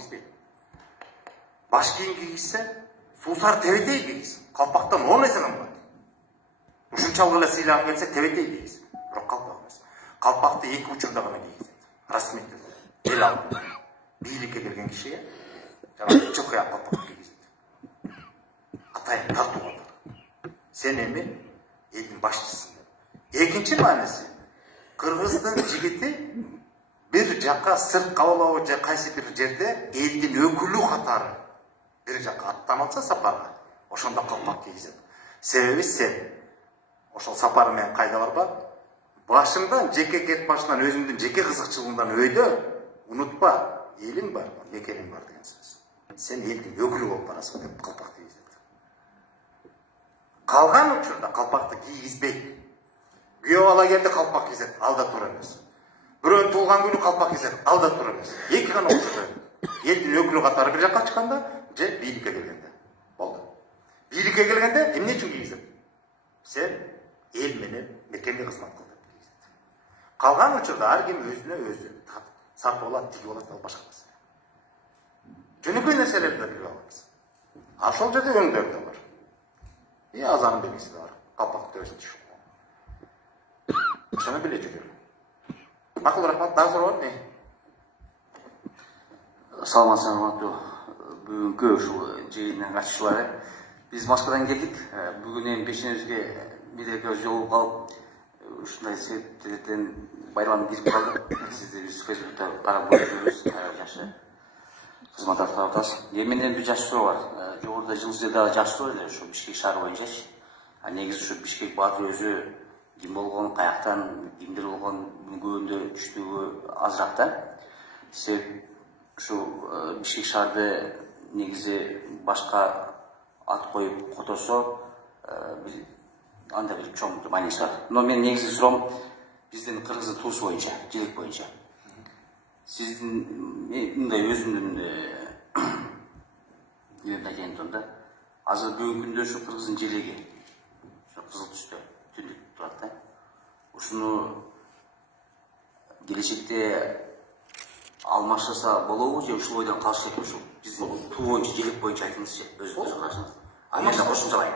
кийгизбейт. Баш кийим кийгизсе, суусар тебетей кийгиз. Калпактан 10 эсе алат. Ушунчалык эле сыйлап келсе тебетей кийгиз. Бирок калпак эмес. Калпакты эки учурда гана кийгизет. Расметтеп. Эл алып. Бийликке келген кишиге жана чокуя калпак кийгизет. Атайын тартууга. Сен эми элдин башчысың. Экинчи мааниси, кыргыздын жигити бир жакка сырт кабылабы же кайсы бир жерде элдин өкүлү катары бир жакка аттанылса сапарга, ошондо калпак кийгизет. Себеби сен ошол сапар менен кайда барба, башыңдан жеке кет башынан өзүңдүн жеке кызыкчылыгыңдан өйдө, унутпа, элиң бар, мекениң бар деген сөз. Сен элдин өкүлү болуп барасың деп калпак кийгизет. Калган учурда калпакты кийгизбейт. Күйөө бала келди калпак кийгизет, ал да туура эмес. Бирөөнүн туулган күнү калпак кийгизет, ал да туура эмес. Эки гана учурда элдин өкүлү катары бир жакка чыкканда же бийликке келгенде болду. Бийликке келгенде эмне үчүн кийгизет? Сен эл менен мекенге кызмат кыл деп кийгизет. Калган учурда ар ким өзүнө өзү сарп болот, тиги болот, ал башка нерсе. Жөнөкөй нерселерди да билип алабыз. Ошол жерде өңдөр да бар. Азанын белгиси да бар. Калпакты өзү түшүп. Ошону биле жүрүп. Макул, рахмат. Дагы суроо бар? Саламатсыздар, урматтуу бүгүнкү ушул жыйындын катышчылары. Биз Москвадан келдик. Бүгүн эми пешенебизге бир экөөбүз жолугуп калып, ушундай себептерден байланып кирип калдык. Сизди биз Фейсбукта карап көрүшүбүз. Жакшы кызмат аткарып атасыз. Менен бир жакшы суроо бар. Жогоруда жылы дагы жакшы суроо эле ушу Бишкек шаары боюнчачы. Негизи ушу Бишкек баатыр өзү ким болгон, каяктан, кимдер болгон көбүндө түштүгү азыраак да. Себеп ушу Бишкек шаарды негизи башка ат коюп которсо, анда бир чоң мааниси бар. Но менин негизи суроом биздин кыргыздын туусу боюнча, желек боюнча. Сиздин мындай өзүмдүн айтайын турда, азыр бүгүнкү күндө ушу кыргыздын желеги, ушу кызыл түстө түндүк турат да. Ушуну келечекте алмаштырса болобу же ушул ойдон калыш керек ушул биздин туу боюнча, желек боюнча айтыңызчы, өзүңүз карашыңыз. Мен да кошумчалайм.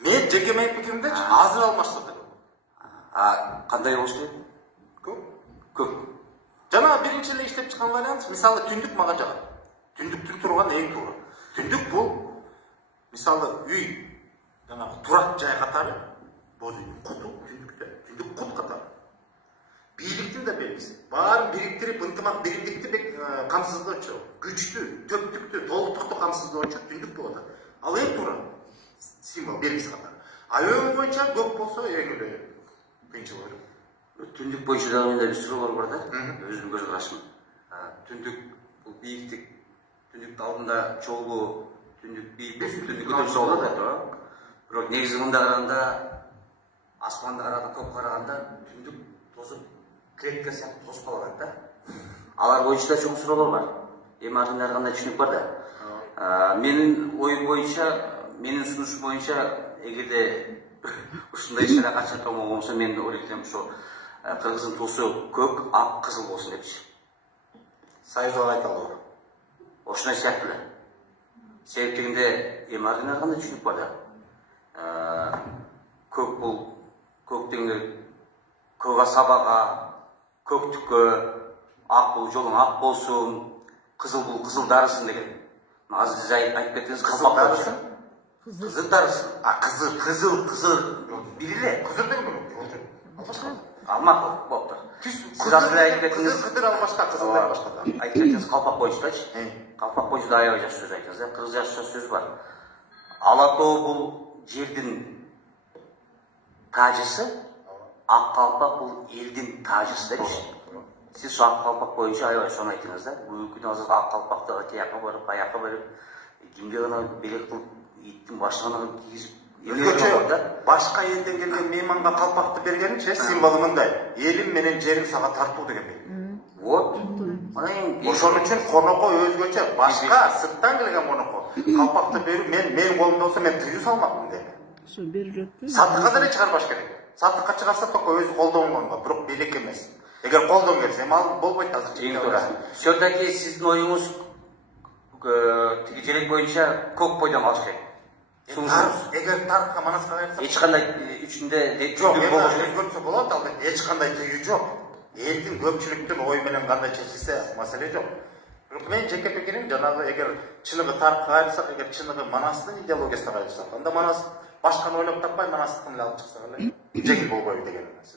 Мен жеке менин пикиримде азыр алмаштырды. Кандай болуш керек? Көп. Жана биринчи эле иштеп чыккан вариант, мисалы түндүк мага жагат. Түндүктүн турган эң туура. Түндүк бул мисалы үй, жанагы турак жай катары, боз үйдүн куту түндүктө, түндүк кут катары. Бийликтин да белгиси. Баарын бириктирип, ынтымак бириктикти камсыздоочу, күчтү, төптүктү, толуктукту камсыздоочу түндүк болот. Ал эң туура символ, белгиси катары. Өң боюнча көк болсо эң эле кыйынчылык бар. Түндүк боюнча дагы менде бир суроолор бар да, өзүмдүн көз карашым. Түндүк бул бийиктик, түндүктүн алдында чогуу, түндүк бийик, түндүккө деп соолот да, туура. Бирок негизи мында караганда, асманды караганда, көккө караганда түндүк тосуп, клетка сыяктуу тосуп калган да. Алар боюнча да чоң суроолор бар. Эми артында ар кандай түшүнүк бар да. Менин оюм боюнча, менин сунушум боюнча, эгерде ушундай иштерге катышат болсо, мен ойлойм ушу кыргыздын туусу көк, ак, кызыл болсун депчи. Союзга кайталуу. Ошондой сыяктуу эле. Себептигинде эми ар кандай түшүнүк бар да. Көк бул көк дегенде көк сабага, көктүккө, ак бул жолуң ак болсун, кызыл бул кызыл дарысын деген. Азыр сиз айтып кеттиңиз, кызыл дарысын. Кызыл дарысын. Кызыл билиле. Кызыл деген Алмак болуптур. Кызыл кыдыр ал башка, кызылдар башка да. Айтып кеттиңиз калпак боюнчачы. Калпак боюнча да аябай жакшы сөз айттыңыз. Кыргыз жакшы сөз бар. Ала тоо бул жердин тажысы, ак калпак бул элдин тажысы депчи. Сиз ак калпак боюнча аябай сону айттыңыз да. Бүгүнкү күндө азыр ак калпакты тияка барып, аяка барып, кимге гана белек кылып, иттин башына кийгизип Өзгөчө башка элден келген мейманга калпакты бергенче символу мындай: элим менен жерим сага тартуу деген. Вот. Ошон үчүн конокко өзгөчө башка сырттан келген конокко калпакты берүү мен колумда болсо мен тыюу салмакмын деп. Ошо берилет. Сатыкка деле чыгарбаш керек. Сатыкка чыгарса только өзү колдонгонго, бирок белек эмес. Эгер колдон келсе, ал болбойт азыр. Все-таки сиздин оюңуз тиги желек боюнча көк бойдон алыш керек. Эгер тарыхка манаска кайрылсак, Эч кандай үчүндө жок, өзгөртсө болот, албетте эч кандай тыюу жок. Элдин көпчүлүктүн ою менен кандай чечилсе маселе жок. Бирок мен жеке пикирим, жанагы эгер чыныгы тарыхка кайрылсак, эгер чыныгы Манастын идеологиясына кайрылсак, анда Манас башканы ойлоп таппай Манастыкын эле алып чыксак эле жеңил болбойбу деген нерсе.